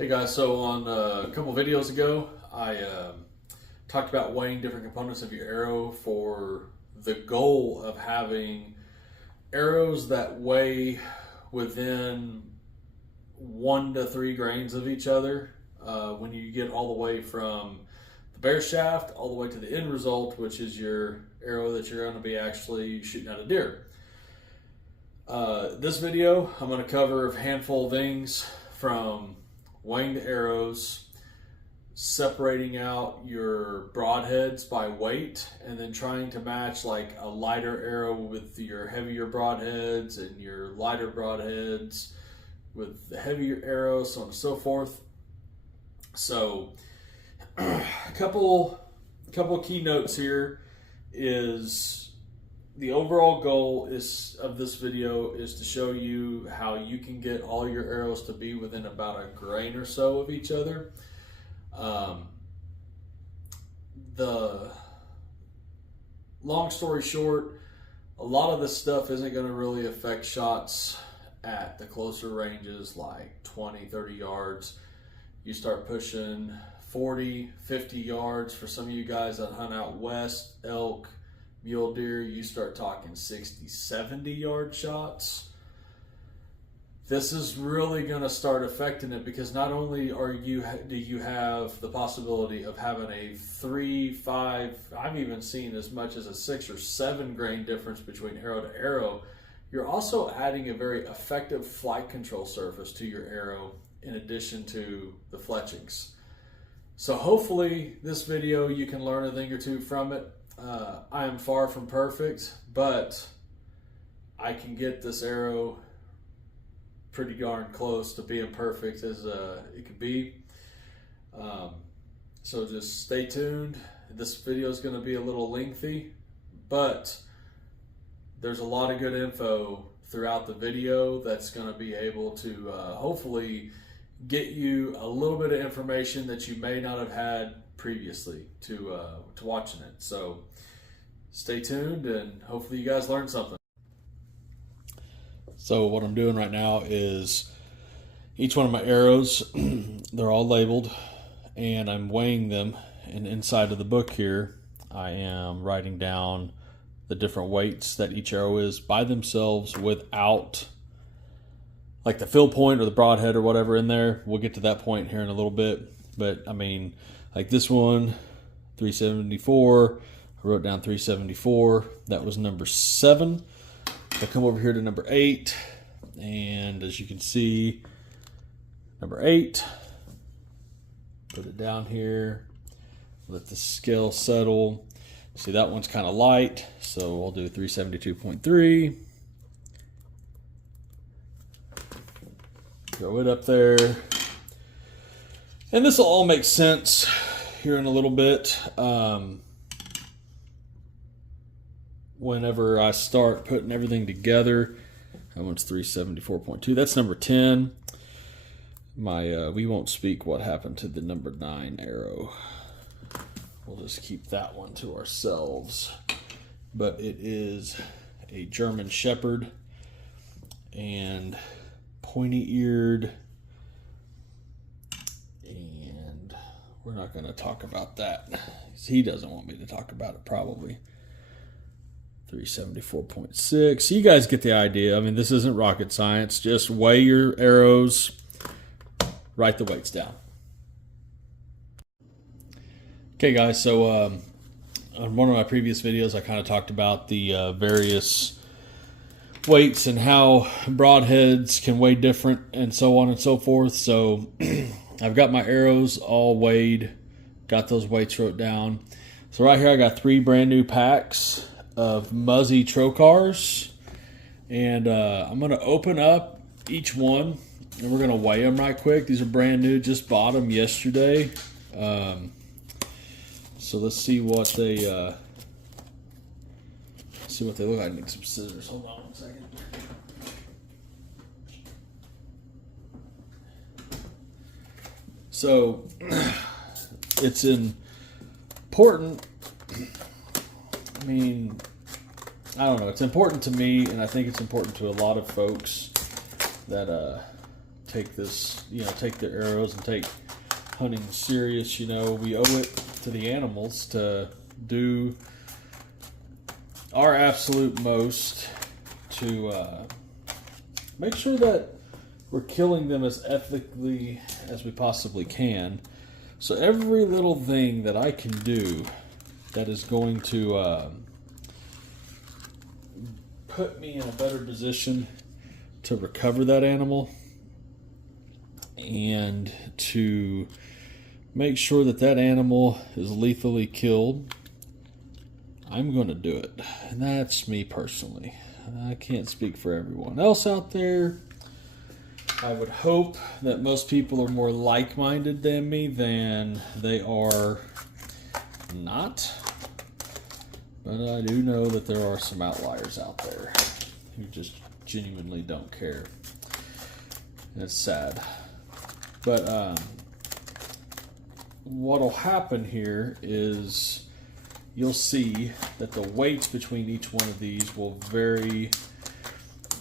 Hey guys, so on a couple videos ago, I talked about weighing different components of your arrow for the goal of having arrows that weigh within 1 to 3 grains of each other when you get all the way from the bear shaft all the way to the end result, which is your arrow that you're going to be actually shooting at a deer. This video, I'm going to cover a handful of things from weighing the arrows, separating out your broadheads by weight, and then trying to match like a lighter arrow with your heavier broadheads and your lighter broadheads with the heavier arrows, so on and so forth. So a couple key notes here is the overall goal of this video is to show you how you can get all your arrows to be within about a grain or so of each other. The long story short, a lot of this stuff isn't going to really affect shots at the closer ranges like 20, 30 yards. You start pushing 40, 50 yards for some of you guys that hunt out west, elk, mule deer, you start talking 60, 70 yard shots. This is really going to start affecting it because not only do you have the possibility of having a 3, 5, I've even seen as much as a 6 or 7 grain difference between arrow to arrow, you're also adding a very effective flight control surface to your arrow in addition to the fletchings. So hopefully this video you can learn a thing or two from it. I am far from perfect, but I can get this arrow pretty darn close to being perfect as it could be. So just stay tuned. This video is going to be a little lengthy, but there's a lot of good info throughout the video that's going to be able to hopefully get you a little bit of information that you may not have had previously to watching it. So stay tuned and hopefully you guys learned something. So what I'm doing right now is each one of my arrows, they're all labeled and I'm weighing them, and inside of the book here I am writing down the different weights that each arrow is by themselves without like the fill point or the broadhead or whatever in there. We'll get to that point here in a little bit, but I mean, like this one, 374, I wrote down 374, that was number 7. I come over here to number 8, and as you can see, number 8, put it down here, let the scale settle. See, that one's kind of light, so we'll do 372.3. Throw it up there. And this will all make sense here in a little bit. Whenever I start putting everything together, that one's 374.2. That's number 10. We won't speak what happened to the number 9 arrow. We'll just keep that one to ourselves. But it is a German Shepherd and pointy-eared. And we're not going to talk about that. He doesn't want me to talk about it probably. 374.6. You guys get the idea. I mean, this isn't rocket science. Just weigh your arrows, write the weights down. Okay, guys, so on one of my previous videos, I kind of talked about the various weights and how broadheads can weigh different and so on and so forth. So I've got my arrows all weighed, got those weights wrote down. So right here I got 3 brand new packs of Muzzy Trokars, and I'm going to open up each one and we're going to weigh them right quick. These are brand new, just bought them yesterday. So let's see what they look like. I need some scissors. Hold on 1 second. So it's important. I mean, I don't know. It's important to me, and I think it's important to a lot of folks that take this, take their arrows and take hunting serious. We owe it to the animals to do our absolute most to make sure that we're killing them as ethically as we possibly can. So every little thing that I can do that is going to put me in a better position to recover that animal and to make sure that that animal is lethally killed, I'm going to do it. And that's me personally. I can't speak for everyone else out there. I would hope that most people are more like-minded than me than they are not. But I do know that there are some outliers out there who just genuinely don't care. And it's sad. But what'll happen here is you'll see that the weights between each one of these will vary.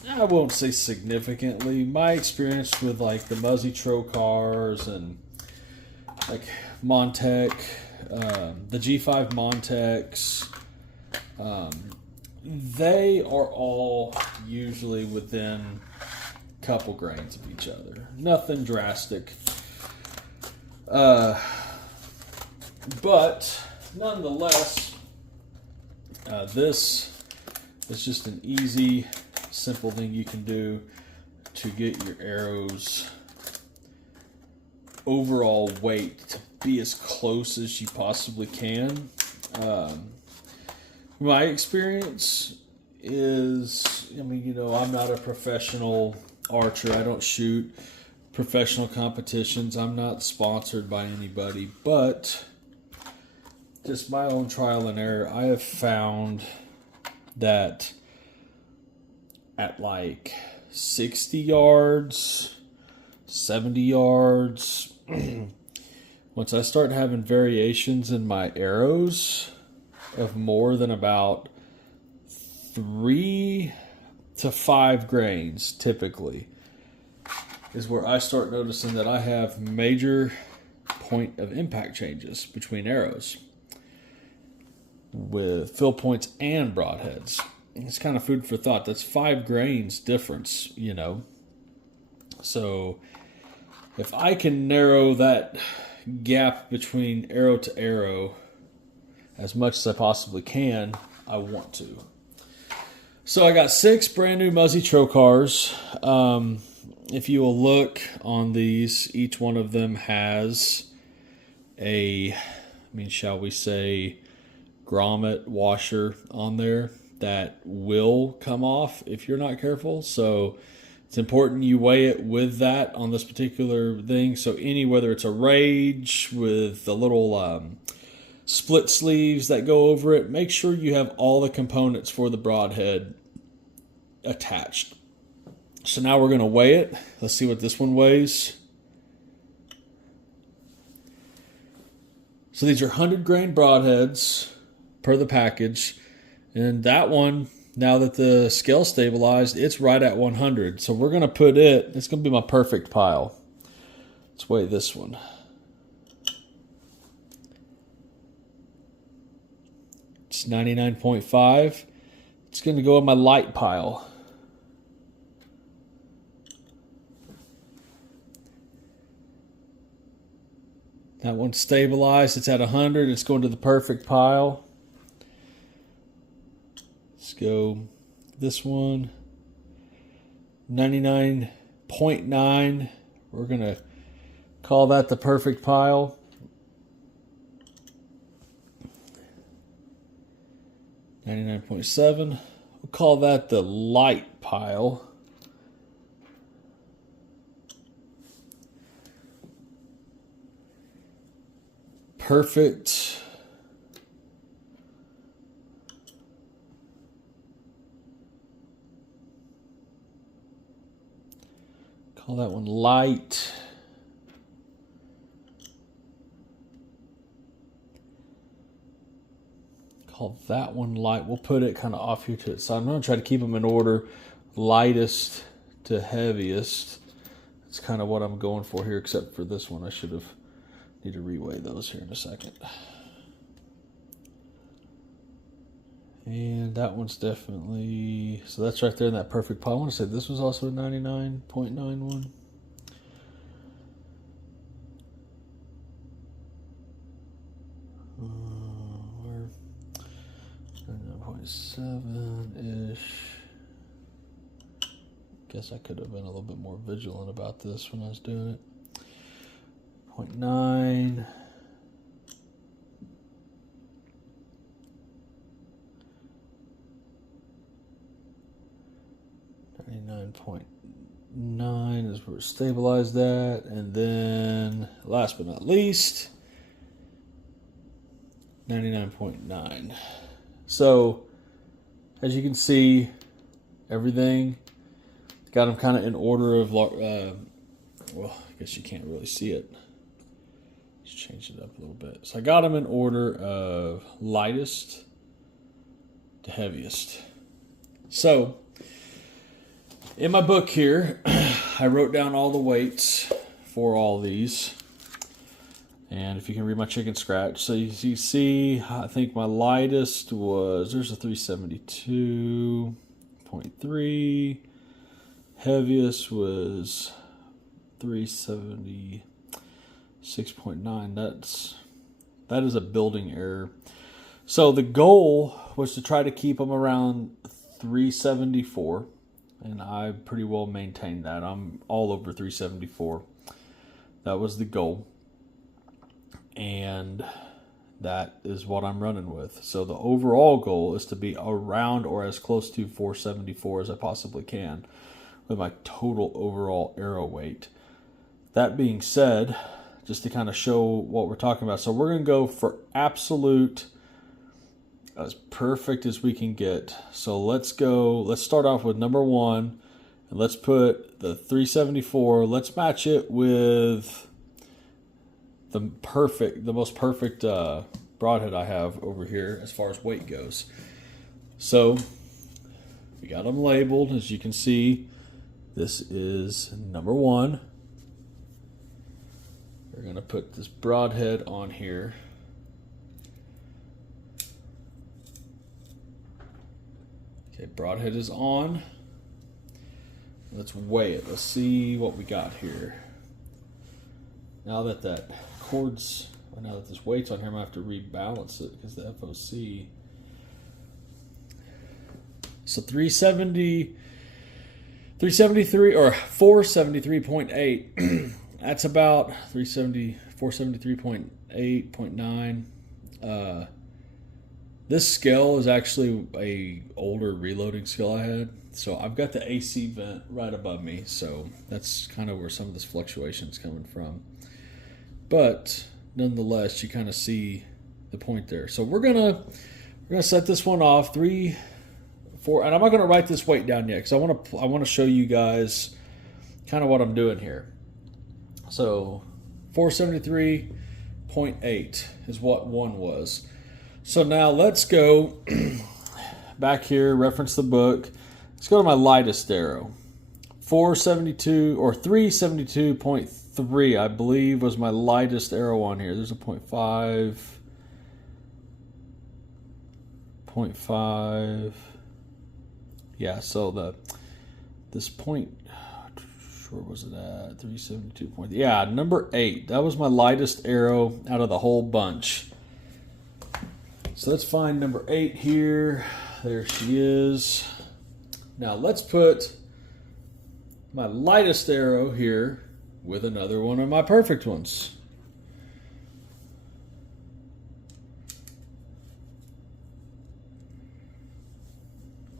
I won't say significantly. My experience with like the Muzzy Trocars and like Montec, the G5 Montecs, they are all usually within a couple grains of each other. Nothing drastic. But nonetheless, this is just an easy, simple thing you can do to get your arrows overall weight to be as close as you possibly can. My experience is, I'm not a professional archer. I don't shoot professional competitions. I'm not sponsored by anybody, but just my own trial and error, I have found that at like 60 yards, 70 yards, once I start having variations in my arrows of more than about 3 to 5 grains typically, is where I start noticing that I have major point of impact changes between arrows with fill points and broadheads. It's kind of food for thought. That's 5 grains difference, So if I can narrow that gap between arrow to arrow as much as I possibly can, I want to. So I got 6 brand new Muzzy Trocars. If you will look on these, each one of them has shall we say, grommet washer on there that will come off if you're not careful. So it's important you weigh it with that on this particular thing. So whether it's a Rage with the little split sleeves that go over it, make sure you have all the components for the broadhead attached. So now we're going to weigh it. Let's see what this one weighs. So these are 100 grain broadheads per the package. And that one, now that the scale stabilized, it's right at 100. So we're going to put it's going to be my perfect pile. Let's weigh this one. It's 99.5. It's going to go in my light pile. That one's stabilized. It's at 100. It's going to the perfect pile. Let's go this one. 99.9. We're going to call that the perfect pile. $99.7. We'll call that the light pile. Perfect. Call that one light. Call that one light. We'll put it kind of off here to its side. I'm going to try to keep them in order, lightest to heaviest. It's kind of what I'm going for here, except for this one. I need to reweigh those here in a second. And that one's definitely, so that's right there in that perfect pot. I want to say this was also 99.91. We're 99.7-ish. Guess I could have been a little bit more vigilant about this when I was doing it. 0.9. 99.9 is where we stabilize that. And then, last but not least, 99.9. So, as you can see, everything got them kind of in order of, well, I guess you can't really see it. Let's change it up a little bit. So I got them in order of lightest to heaviest. So, in my book here, I wrote down all the weights for all these. And if you can read my chicken scratch. So you see, I think my lightest was, there's a 372.3. Heaviest was 376.9. That is a building error. So the goal was to try to keep them around 374. And I pretty well maintained that. I'm all over 374. That was the goal. And that is what I'm running with. So the overall goal is to be around or as close to 474 as I possibly can with my total overall arrow weight. That being said, just to kind of show what we're talking about. So we're going to go for absolute as perfect as we can get. So let's start off with number 1, and let's put the 374. Let's match it with the most perfect broadhead I have over here as far as weight goes. So we got them labeled. As you can see, this is number 1. We're going to put this broadhead on here. Okay, broadhead is on. Let's weigh it. Let's see what we got here. Now that this weight's on here, I'm going to have to rebalance it because the FOC. So 373 or 473.8. That's about 473.8.9. This scale is actually a older reloading scale I had. So I've got the AC vent right above me. So that's kind of where some of this fluctuation is coming from. But nonetheless, you kind of see the point there. So we're gonna set this one off 3, 4, and I'm not gonna write this weight down yet because I want to show you guys kind of what I'm doing here. So 473.8 is what 1 was. So now let's go back here, reference the book. Let's go to my lightest arrow. 472 or 372.3, I believe, was my lightest arrow on here. There's a 0.5. 0.5. Yeah, so this point, where was it at? 372. Yeah, number 8. That was my lightest arrow out of the whole bunch. So let's find number 8 here. There she is. Now let's put my lightest arrow here with another one of my perfect ones.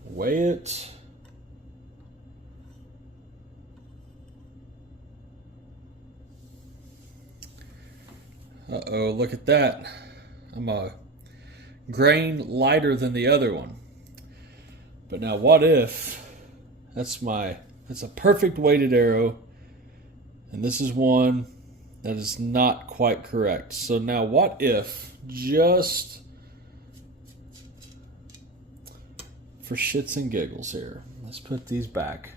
Weigh it. Uh-oh, look at that. I'm a grain lighter than the other one. But now what if that's a perfect weighted arrow, and this is one that is not quite correct. So now what if, just for shits and giggles here, let's put these back,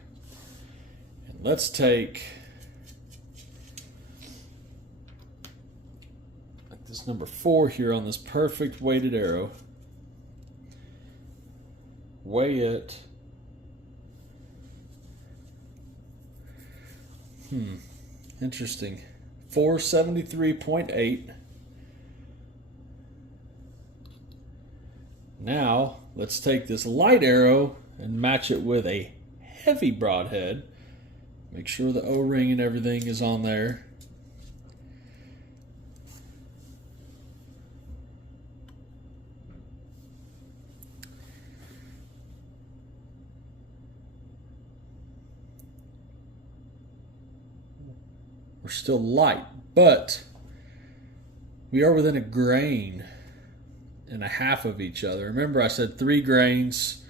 and let's take this number 4 here on this perfect weighted arrow. Weigh it. Interesting. 473.8. Now, let's take this light arrow and match it with a heavy broadhead. Make sure the O-ring and everything is on there. We're still light, but we are within a grain and a half of each other. Remember, I said 3 grains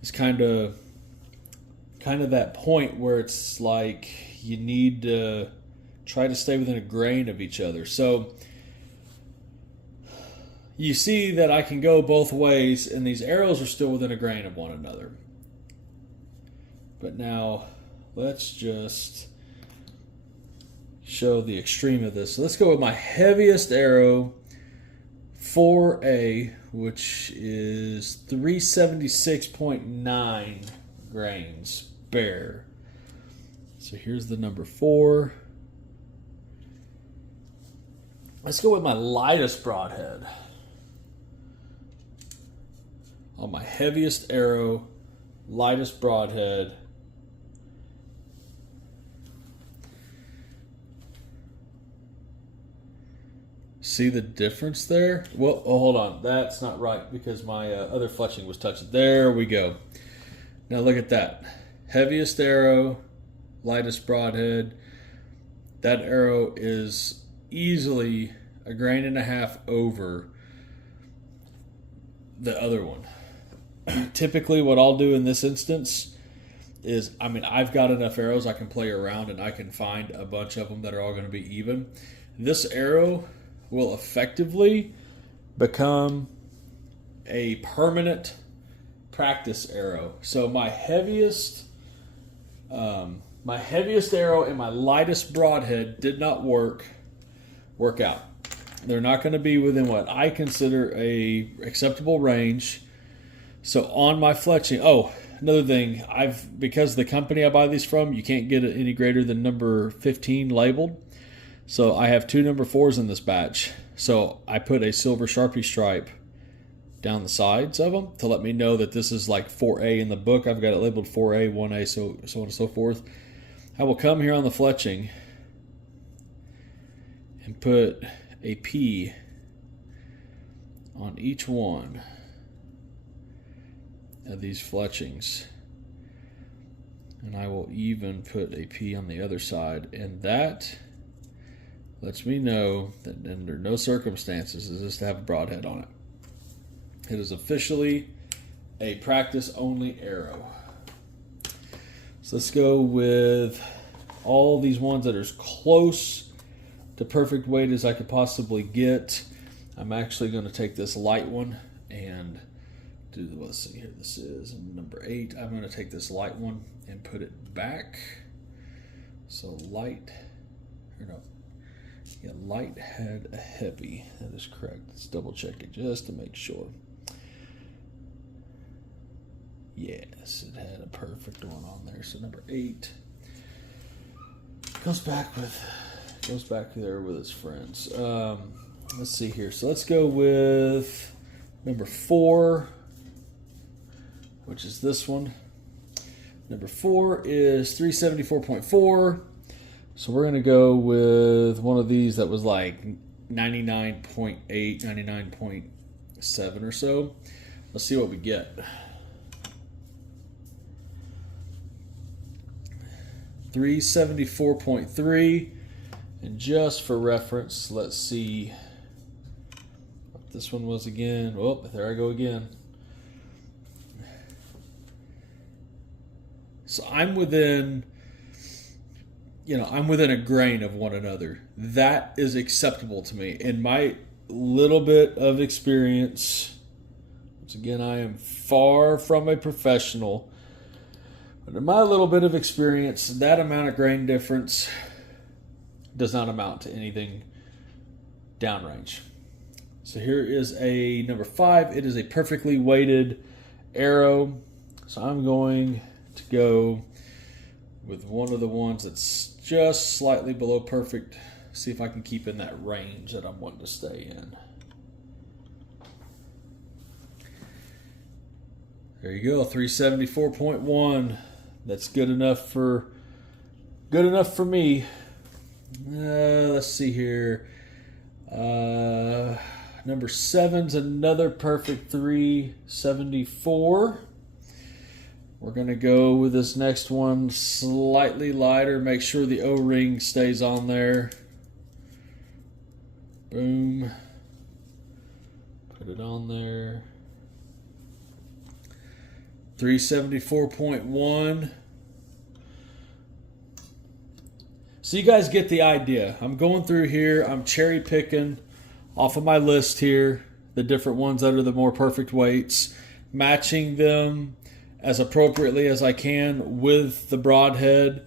is kind of that point where it's like you need to try to stay within a grain of each other. So you see that I can go both ways, and these arrows are still within a grain of one another. But now let's just show the extreme of this. So let's go with my heaviest arrow, 4A, which is 376.9 grains bare. So here's the number 4. Let's go with my lightest broadhead. On my heaviest arrow, lightest broadhead. See the difference there? Well, oh, hold on. That's not right because my other fletching was touched. There we go. Now look at that. Heaviest arrow, lightest broadhead. That arrow is easily a grain and a half over the other one. Typically what I'll do in this instance is, I've got enough arrows I can play around and I can find a bunch of them that are all going to be even. This arrow will effectively become a permanent practice arrow. So my heaviest arrow and my lightest broadhead did not work out. They're not going to be within what I consider a acceptable range. So on my fletching, another thing, because the company I buy these from, you can't get it any greater than number 15 labeled. So I have 2 number 4s in this batch. So I put a silver Sharpie stripe down the sides of them to let me know that this is like 4A in the book. I've got it labeled 4A, 1A, so on and so forth. I will come here on the fletching and put a P on each one of these fletchings. And I will even put a P on the other side. And that lets me know that under no circumstances is this to have a broadhead on it. It is officially a practice-only arrow. So let's go with all these ones that are as close to perfect weight as I could possibly get. I'm actually going to take this light one and do, let's see here, this is number 8. I'm going to take this light one and put it back. So light had a heavy. That is correct. Let's double check it just to make sure. Yes, it had a perfect one on there. So number 8 goes back there with his friends. Let's see here. So let's go with number 4, which is this one. Number 4 is 374.4. So we're going to go with one of these that was like 99.8, 99.7 or so. Let's see what we get. 374.3. And just for reference, let's see what this one was again. Oh, there I go again. So I'm within a grain of one another. That is acceptable to me. In my little bit of experience, once again, I am far from a professional, but in my little bit of experience, that amount of grain difference does not amount to anything downrange. So here is a number 5. It is a perfectly weighted arrow. So I'm going to go with one of the ones that's just slightly below perfect. See if I can keep in that range that I'm wanting to stay in. There you go, 374.1. That's good enough for me. Let's see here. Number 7's another perfect 374. We're going to go with this next one slightly lighter. Make sure the O-ring stays on there. Boom. Put it on there. 374.1. So you guys get the idea. I'm going through here. I'm cherry picking off of my list here the different ones that are the more perfect weights, matching them as appropriately as I can with the broadhead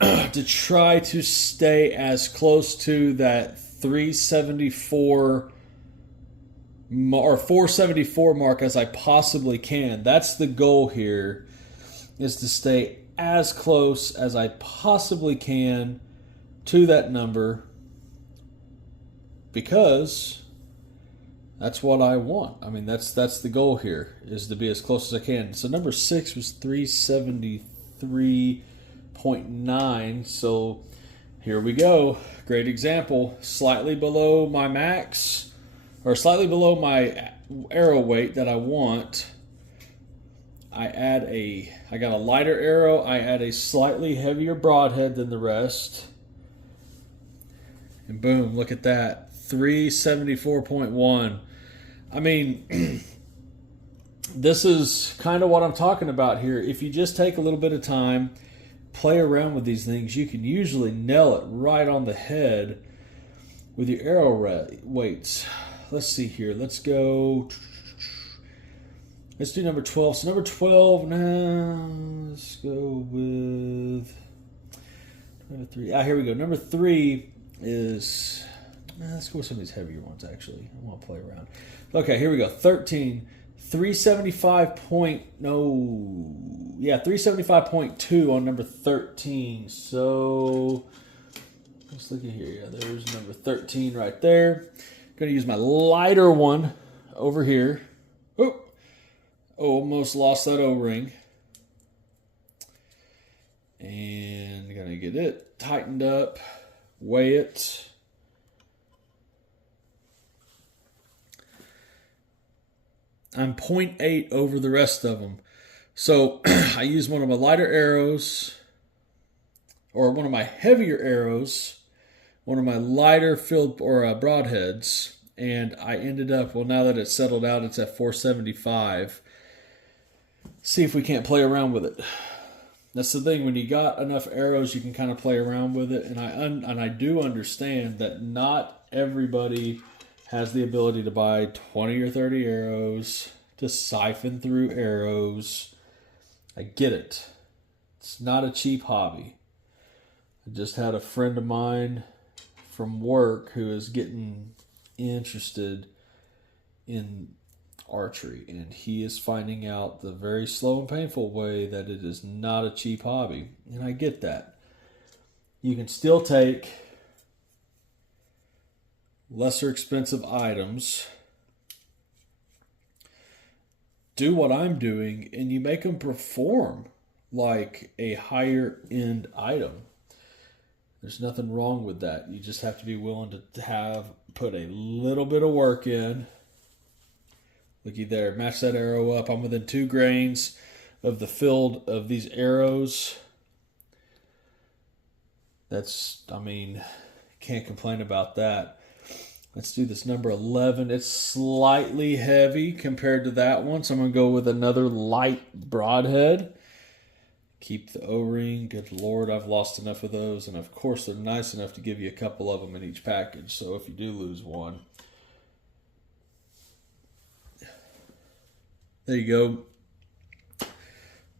to try to stay as close to that 374 or 474 mark as I possibly can. That's the goal here, is to stay as close as I possibly can to that number, because that's what I want. I mean, that's the goal here, is to be as close as I can. So number 6 was 373.9. So here we go. Great example. Slightly below my max, or slightly below my arrow weight that I want. I got a lighter arrow. I add a slightly heavier broadhead than the rest. And boom, look at that. 374.1. I mean, this is kind of what I'm talking about here. If you just take a little bit of time, play around with these things, you can usually nail it right on the head with your arrow weights. Let's see here. Let's go. Let's do number 12. So number 12 now. Let's go with number 3. Here we go. Number 3 is. Let's go with some of these heavier ones, actually. I want to play around. Okay, here we go. 13. 375.2 on number 13. So let's look at here. Yeah, there's number 13 right there. Going to use my lighter one over here. Oh, almost lost that O-ring. And going to get it tightened up, weigh it. I'm 0.8 over the rest of them. So I use one of my lighter arrows, or one of my heavier arrows, one of my lighter filled or broadheads, and I ended up, well, now that it's settled out, it's at 475. See if we can't play around with it. That's the thing, when you got enough arrows, you can kind of play around with it. And I do understand that not everybody has the ability to buy 20 or 30 arrows, to siphon through arrows. I get it. It's not a cheap hobby. I just had a friend of mine from work who is getting interested in archery, and he is finding out the very slow and painful way that it is not a cheap hobby. And I get that. You can still take lesser expensive items, do what I'm doing, and you make them perform like a higher end item. There's nothing wrong with that. You just have to be willing to put a little bit of work in. Looky there, match that arrow up. I'm within 2 grains of the field of these arrows. Can't complain about that. Let's do this number 11. It's slightly heavy compared to that one, so I'm going to go with another light broadhead. Keep the O-ring. Good Lord, I've lost enough of those. And, of course, they're nice enough to give you a couple of them in each package. So if you do lose one, there you go.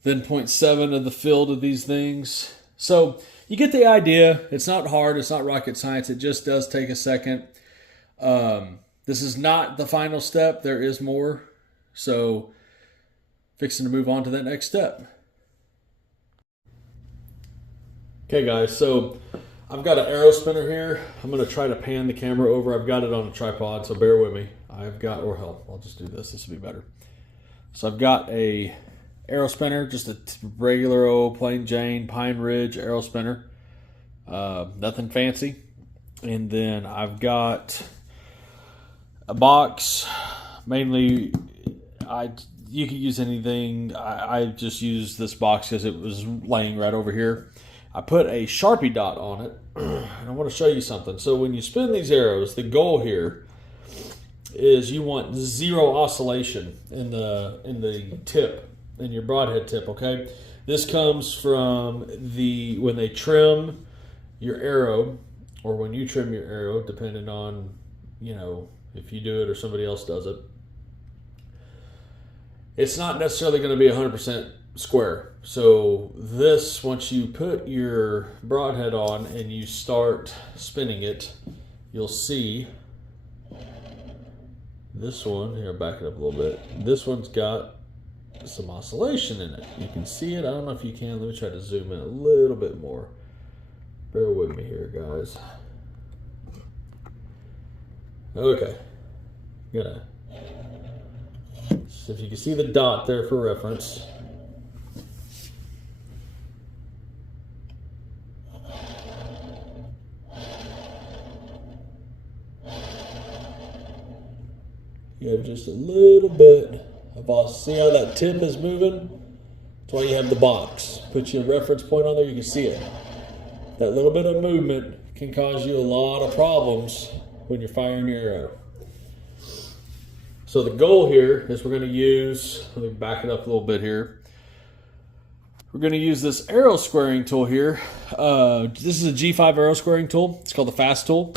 Then 0.7 of the field of these things. So you get the idea. It's not hard. It's not rocket science. It just does take a second. This is not the final step. There is more. So, fixing to move on to that next step. Okay, guys, so I've got an arrow spinner here. I'm going to try to pan the camera over. I've got it on a tripod, so bear with me. Or hell, I'll just do this. This will be better. So I've got a arrow spinner, just a regular old plain Jane Pine Ridge arrow spinner. Nothing fancy. And then I've got a box. Mainly, you can use anything. I just used this box because it was laying right over here. I put a Sharpie dot on it, and I want to show you something. So when you spin these arrows, the goal here is you want zero oscillation in the tip, in your broadhead tip, okay? This comes from when they trim your arrow, or when you trim your arrow, depending on, if you do it or somebody else does it. It's not necessarily going to be 100% square. So this, once you put your broadhead on and you start spinning it, you'll see this one, here, back it up a little bit. This one's got some oscillation in it. You can see it. I don't know if you can. Let me try to zoom in a little bit more. Bear with me here, guys. Okay. So if you can see the dot there for reference. You have just a little bit of see how that tip is moving? That's why you have the box. Put your reference point on there, you can see it. That little bit of movement can cause you a lot of problems when you're firing your arrow. So the goal here is we're going to use, let me back it up a little bit here. We're going to use this arrow squaring tool here. This is a G5 arrow squaring tool. It's called the Fast Tool.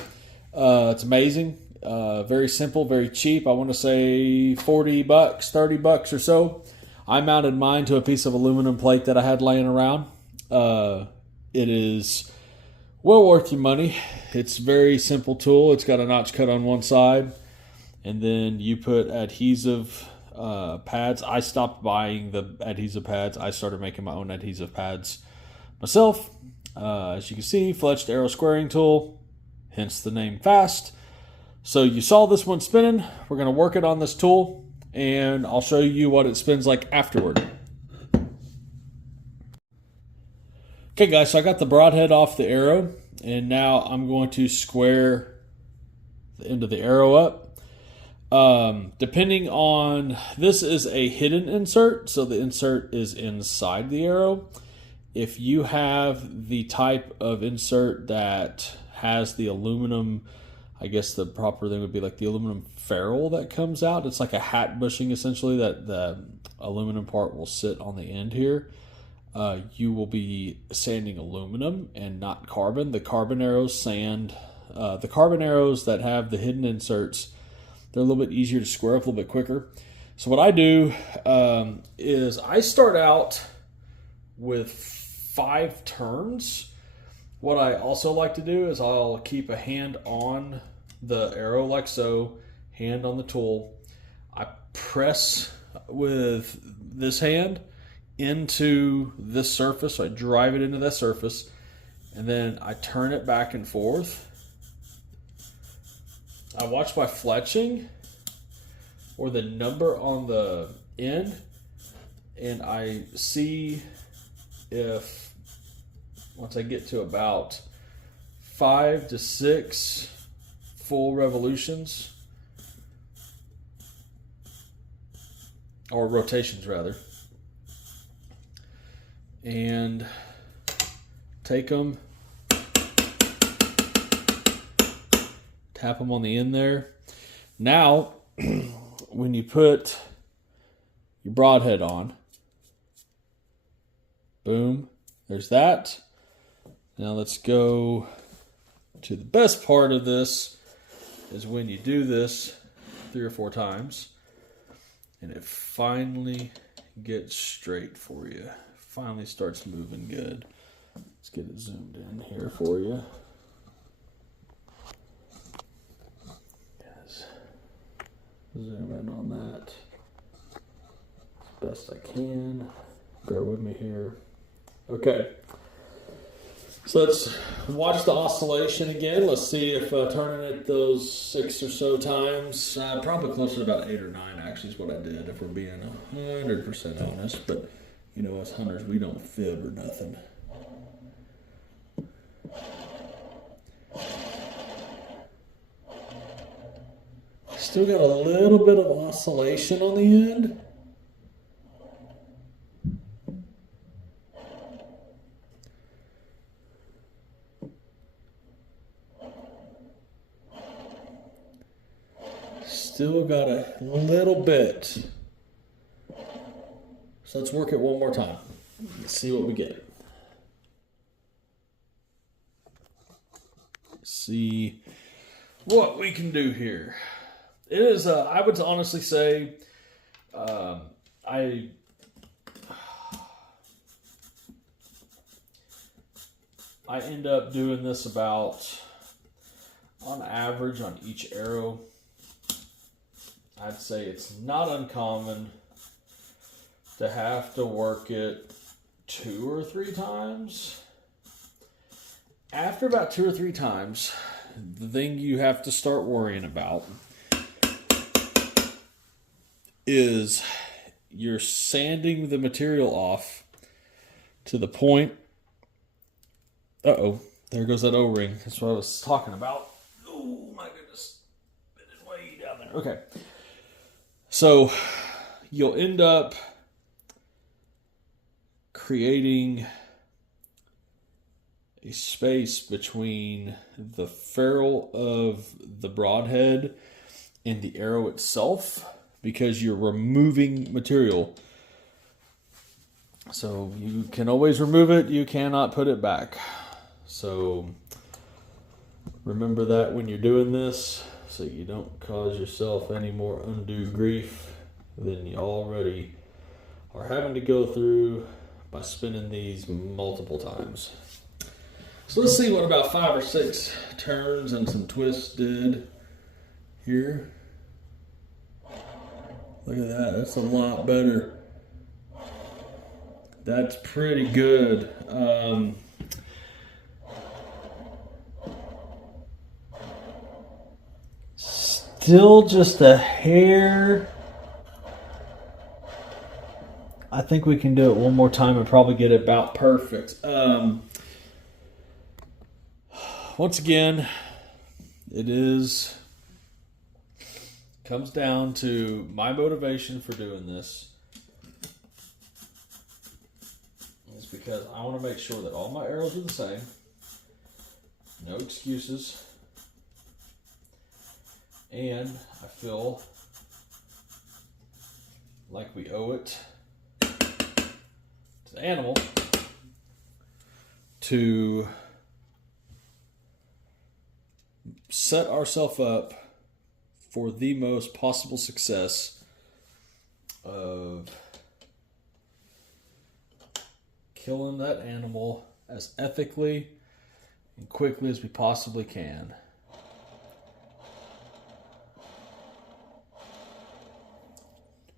It's amazing. Very simple, very cheap. I want to say $40, $30 or so. I mounted mine to a piece of aluminum plate that I had laying around. It is well worth your money. It's a very simple tool. It's got a notch cut on one side, and then you put adhesive pads. I stopped buying the adhesive pads. I started making my own adhesive pads myself. As you can see, fletched arrow squaring tool, hence the name Fast. So you saw this one spinning. We're going to work it on this tool, and I'll show you what it spins like afterward. Okay, guys, so I got the broadhead off the arrow, and now I'm going to square the end of the arrow up. Depending on, this is a hidden insert, so the insert is inside the arrow. If you have the type of insert that has the aluminum, I guess the proper thing would be like the aluminum ferrule that comes out. It's like a hat bushing, essentially, that the aluminum part will sit on the end here. You will be sanding aluminum and not carbon. The carbon arrows the carbon arrows that have the hidden inserts, they're a little bit easier to square up, a little bit quicker. So what I do is I start out with 5 turns. What I also like to do is I'll keep a hand on the arrow like so, hand on the tool. I press with this hand into this surface, so I drive it into that surface, and then I turn it back and forth. I watch my fletching or the number on the end, and I see if once I get to about 5 to 6 full revolutions, or rotations rather, and take them, tap them on the end there. Now, when you put your broadhead on, boom, there's that. Now let's go to the best part of this, is when you do this 3 or 4 times and it finally gets straight for you. Finally starts moving good. Let's get it zoomed in here for you. zoom in on that as best I can. Bear with me here. Okay. So let's watch the oscillation again. Let's see if turning it those 6 or so times, probably closer to about 8 or 9 actually is what I did, if we're being 100% honest. But you know, as hunters, we don't fib or nothing. Still got a little bit of oscillation on the end. Still got a little bit. So let's work it one more time. Let's see what we get. See what we can do here. It is, I would honestly say, I end up doing this about, on average, on each arrow. I'd say it's not uncommon to have to work it 2 or 3 times. After about 2 or 3 times, the thing you have to start worrying about is you're sanding the material off to the point. Uh-oh, there goes that O-ring. That's what I was talking about. Oh my goodness. It is way down there. Okay. So you'll end up creating a space between the ferrule of the broadhead and the arrow itself because you're removing material. So you can always remove it, you cannot put it back. So remember that when you're doing this, so you don't cause yourself any more undue grief than you already are having to go through by spinning these multiple times. So let's see what about 5 or 6 turns and some twists did here. Look at that, that's a lot better. That's pretty good. Still just a hair. I think we can do it one more time and probably get it about perfect. Once again, it comes down to my motivation for doing this. It's because I want to make sure that all my arrows are the same. No excuses. And I feel like we owe it to the animal to set ourselves up for the most possible success of killing that animal as ethically and quickly as we possibly can.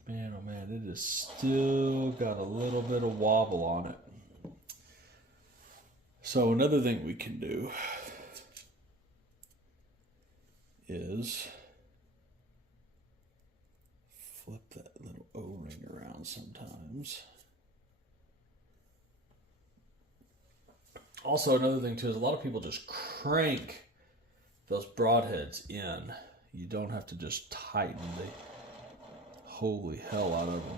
Man, oh man, it has still got a little bit of wobble on it. So another thing we can do is flip that little O-ring around sometimes. Also, another thing too is a lot of people just crank those broadheads in. You don't have to just tighten the holy hell out of them.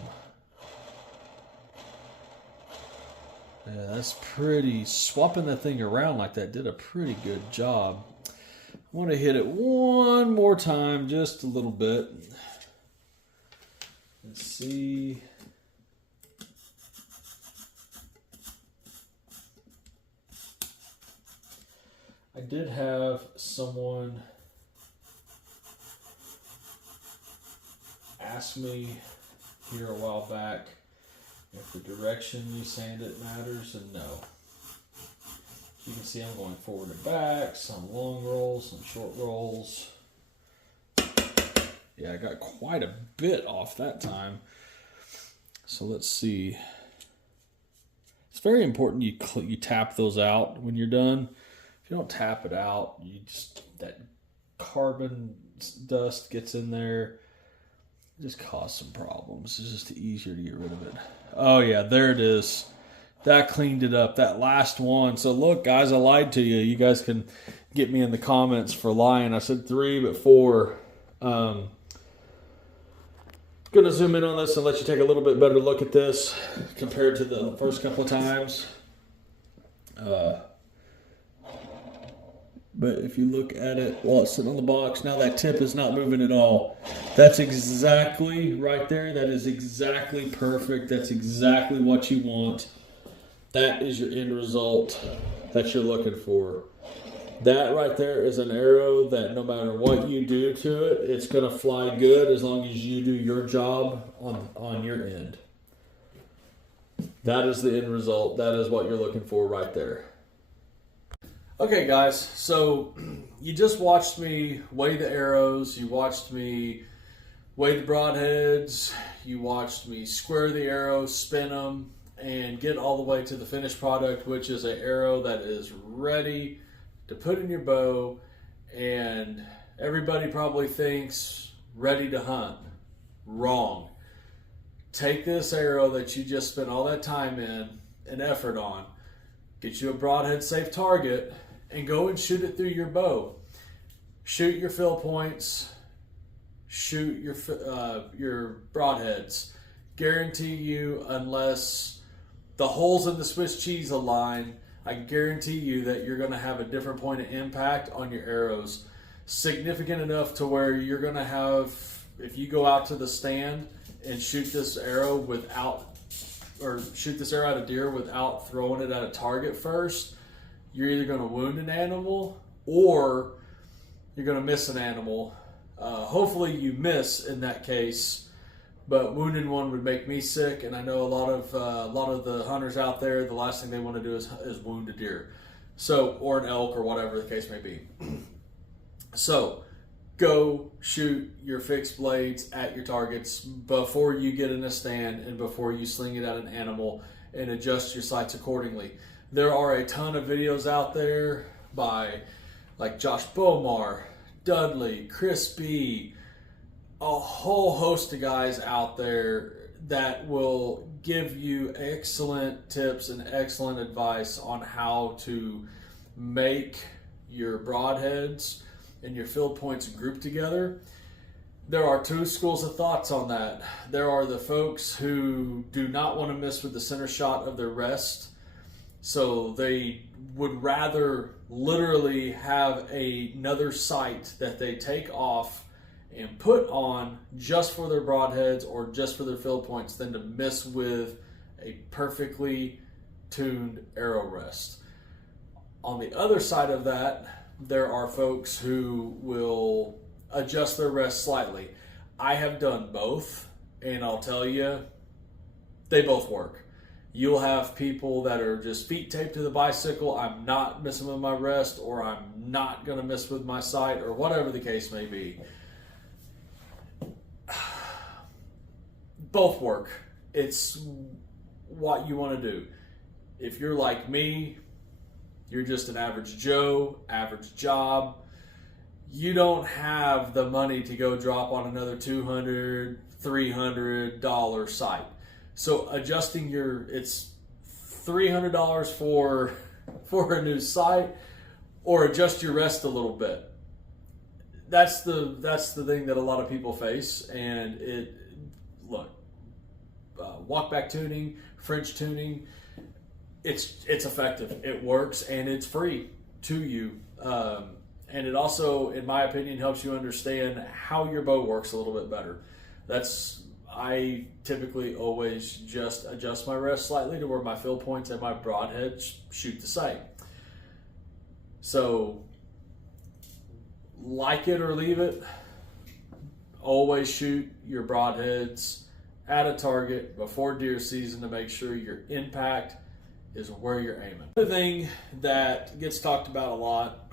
Yeah, that's pretty. Swapping that thing around like that did a pretty good job. I want to hit it one more time, just a little bit. Let's see. I did have someone ask me here a while back if the direction you sand it matters, and no. You can see I'm going forward and back, some long rolls, some short rolls. Yeah, I got quite a bit off that time. So let's see. It's very important you tap those out when you're done. If you don't tap it out, that carbon dust gets in there. It just causes some problems. It's just easier to get rid of it. Oh yeah, there it is. That cleaned it up. That last one. So look, guys, I lied to you. You guys can get me in the comments for lying. I said 3, but 4. Going to zoom in on this and let you take a little bit better look at this compared to the first couple of times. But if you look at it while it's sitting on the box, now that tip is not moving at all. That's exactly right there. That is exactly perfect. That's exactly what you want. That is your end result that you're looking for. That right there is an arrow that no matter what you do to it, it's going to fly good as long as you do your job on your end. That is the end result. That is what you're looking for right there. Okay, guys, so you just watched me weigh the arrows. You watched me weigh the broadheads. You watched me square the arrows, spin them, and get all the way to the finished product, which is an arrow that is ready to put in your bow. And everybody probably thinks ready to hunt. Wrong. Take this arrow that you just spent all that time in and effort on, get you a broadhead safe target, and go and shoot it through your bow. Shoot your fill points, shoot your broadheads. Guarantee you, unless the holes in the Swiss cheese align, I guarantee you that you're going to have a different point of impact on your arrows. Significant enough to where you're going to have, if you go out to the stand and shoot this arrow at a deer without throwing it at a target first, you're either going to wound an animal or you're going to miss an animal. Hopefully you miss in that case, but wounding one would make me sick, and I know a lot of the hunters out there, the last thing they want to do is wound a deer, or an elk, or whatever the case may be. So go shoot your fixed blades at your targets before you get in a stand and before you sling it at an animal, and adjust your sights accordingly. There are a ton of videos out there by like Josh Bomar, Dudley, Chris B, a whole host of guys out there that will give you excellent tips and excellent advice on how to make your broadheads and your field points group together. There are 2 schools of thoughts on that. There are the folks who do not want to mess with the center shot of their rest, so they would rather literally have another sight that they take off and put on just for their broadheads or just for their field points than to mess with a perfectly tuned arrow rest. On the other side of that, there are folks who will adjust their rest slightly. I have done both, and I'll tell you, they both work. You'll have people that are just feet taped to the bicycle, I'm not messing with my rest, or I'm not going to mess with my sight, or whatever the case may be. Both work. It's what you want to do. If you're like me, you're just an average Joe, average job. You don't have the money to go drop on another $200, $300 sight. So adjusting it's $300 for a new sight, or adjust your rest a little bit. That's the thing that a lot of people face. And walk back tuning, French tuning, it's effective. It works, and it's free to you. And it also, in my opinion, helps you understand how your bow works a little bit better. I typically always just adjust my rest slightly to where my fill points and my broadheads shoot the sight. So, like it or leave it, always shoot your broadheads at a target before deer season to make sure your impact is where you're aiming. The thing that gets talked about a lot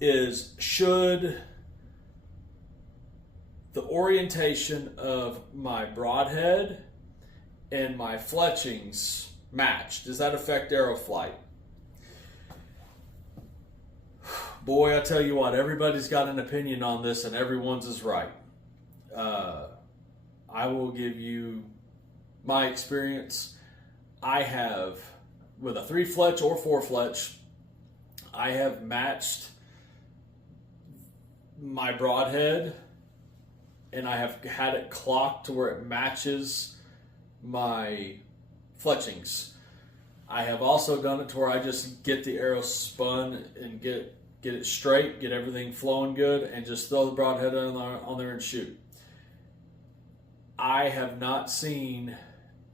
is, should the orientation of my broadhead and my fletchings match. Does that affect arrow flight? Boy, I tell you what, everybody's got an opinion on this and everyone's is right. I will give you my experience. I have, with a 3 fletch or 4 fletch, I have matched my broadhead and I have had it clocked to where it matches my fletchings. I have also done it to where I just get the arrow spun and get it straight, get everything flowing good, and just throw the broadhead on there and shoot. I have not seen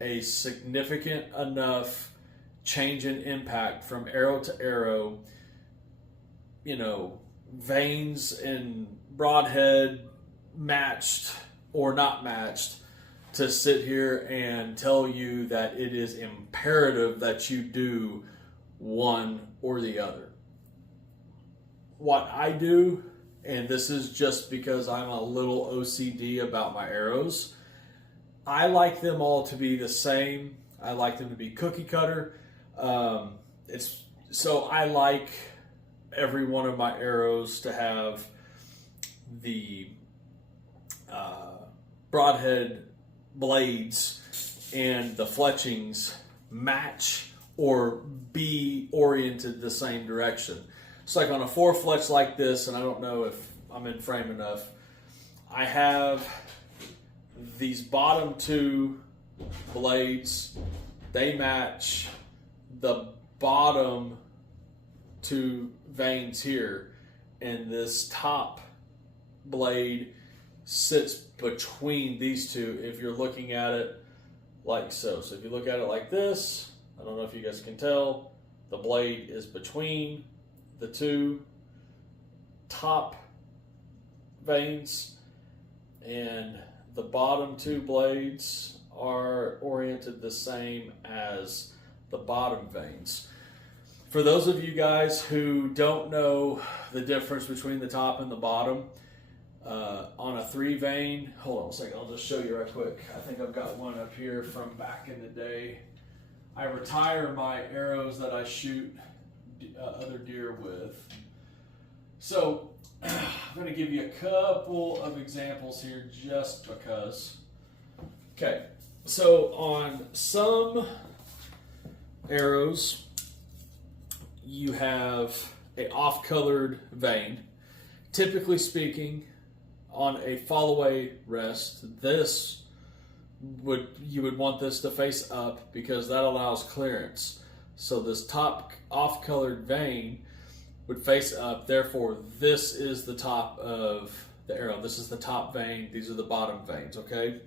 a significant enough change in impact from arrow to arrow, veins and broadhead matched or not matched, to sit here and tell you that it is imperative that you do one or the other. What I do, and this is just because I'm a little OCD about my arrows, I like them all to be the same. I like them to be cookie cutter. So I like every one of my arrows to have the broadhead blades and the fletchings match or be oriented the same direction. It's like on a 4 fletch like this, and I don't know if I'm in frame enough, I have these bottom 2 blades, they match the bottom 2 veins here, and this top blade sits between these two if you're looking at it like so. So if you look at it like this, I don't know if you guys can tell, the blade is between the 2 top veins, and the bottom 2 blades are oriented the same as the bottom veins. For those of you guys who don't know the difference between the top and the bottom, on a 3 vein, hold on a second, I'll just show you right quick. I think I've got one up here from back in the day. I retire my arrows that I shoot other deer with. So I'm going to give you a couple of examples here just because. Okay, so on some arrows you have a off-colored vein. Typically speaking, on a fall-away rest, you would want this to face up because that allows clearance. So this top off-colored vein would face up, therefore this is the top of the arrow. This is the top vein, these are the bottom veins, okay?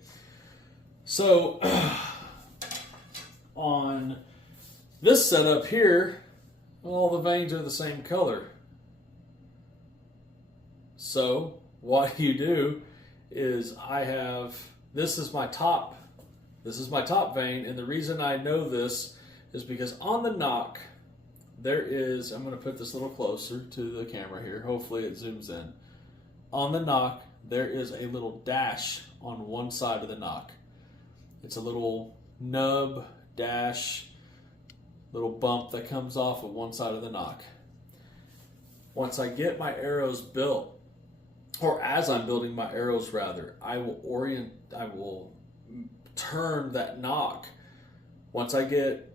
So on this setup here, all the veins are the same color. So what you do is this is my top vein, and the reason I know this is because on the nock there is, I'm going to put this a little closer to the camera here, hopefully it zooms in. On the nock there is a little dash on one side of the nock. It's a little nub dash, little bump that comes off of one side of the nock. Once I get my arrows built, or as I'm building my arrows rather, I will turn that nock. Once I get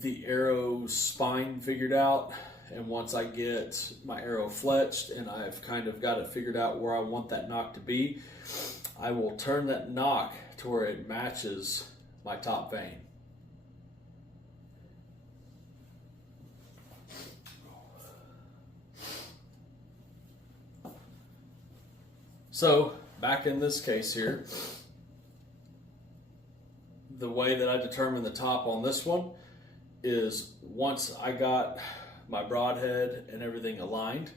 the arrow spine figured out, and once I get my arrow fletched and I've kind of got it figured out where I want that nock to be, I will turn that nock to where it matches my top vein. So back in this case here, the way that I determine the top on this one is once I got my broadhead and everything aligned,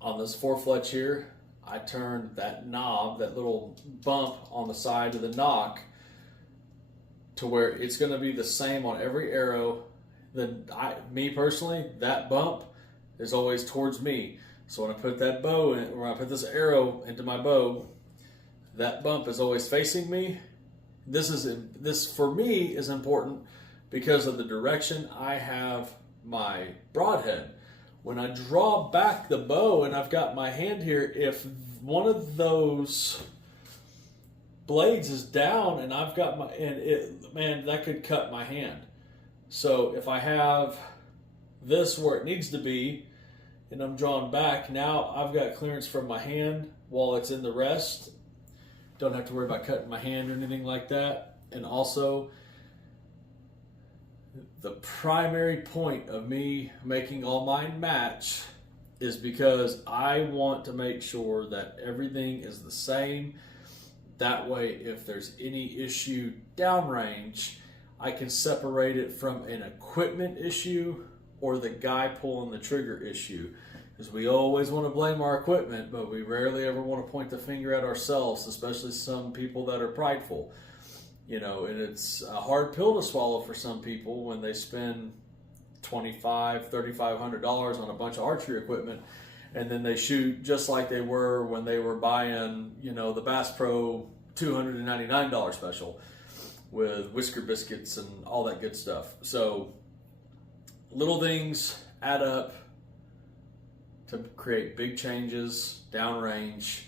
on this 4 fletch here, I turned that knob, that little bump on the side of the nock, to where it's going to be the same on every arrow. Me personally, that bump is always towards me. So when I put that bow in, or I put this arrow into my bow, that bump is always facing me. This for me is important because of the direction I have my broadhead. When I draw back the bow and I've got my hand here, if one of those blades is down and I've got man, that could cut my hand. So if I have this where it needs to be and I'm drawn back, now I've got clearance from my hand while it's in the rest. Don't have to worry about cutting my hand or anything like that. And also, the primary point of me making all mine match is because I want to make sure that everything is the same. That way, if there's any issue downrange, I can separate it from an equipment issue or the guy pulling the trigger issue. Because we always want to blame our equipment, but we rarely ever want to point the finger at ourselves, especially some people that are prideful. You know, and it's a hard pill to swallow for some people when they spend $2,500, $3,500 on a bunch of archery equipment, and then they shoot just like they were when they were buying, you know, the Bass Pro $299 special with whisker biscuits and all that good stuff. So little things add up to create big changes downrange.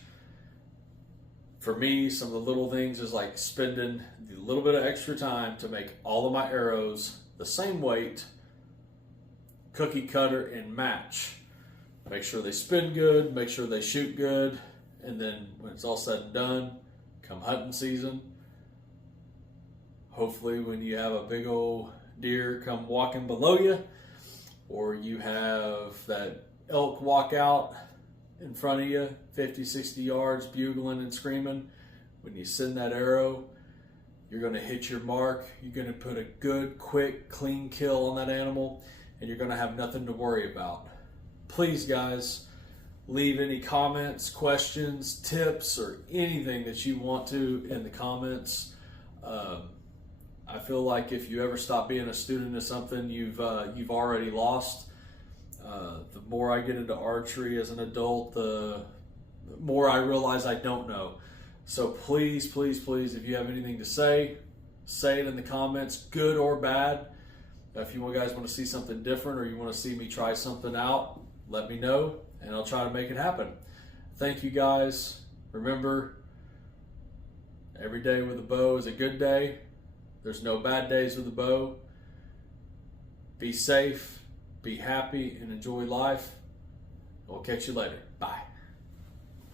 For me, some of the little things is like spending a little bit of extra time to make all of my arrows the same weight, cookie cutter, and match. Make sure they spin good, make sure they shoot good, and then when it's all said and done, come hunting season, hopefully when you have a big old deer come walking below you, or you have that elk walk out in front of you 50, 60 yards bugling and screaming, when you send that arrow, you're going to hit your mark. You're going to put a good, quick, clean kill on that animal, and you're going to have nothing to worry about. Please, guys, leave any comments, questions, tips, or anything that you want to in the comments. I feel like if you ever stop being a student of something, you've already lost. The more I get into archery as an adult, the more I realize I don't know. So please, please, please, if you have anything to say it in the comments, good or bad. If you guys want to see something different or you want to see me try something out, let me know and I'll try to make it happen. Thank you, guys. Remember, every day with a bow is a good day. There's no bad days with a bow. Be safe, be happy, and enjoy life. We'll catch you later. Bye.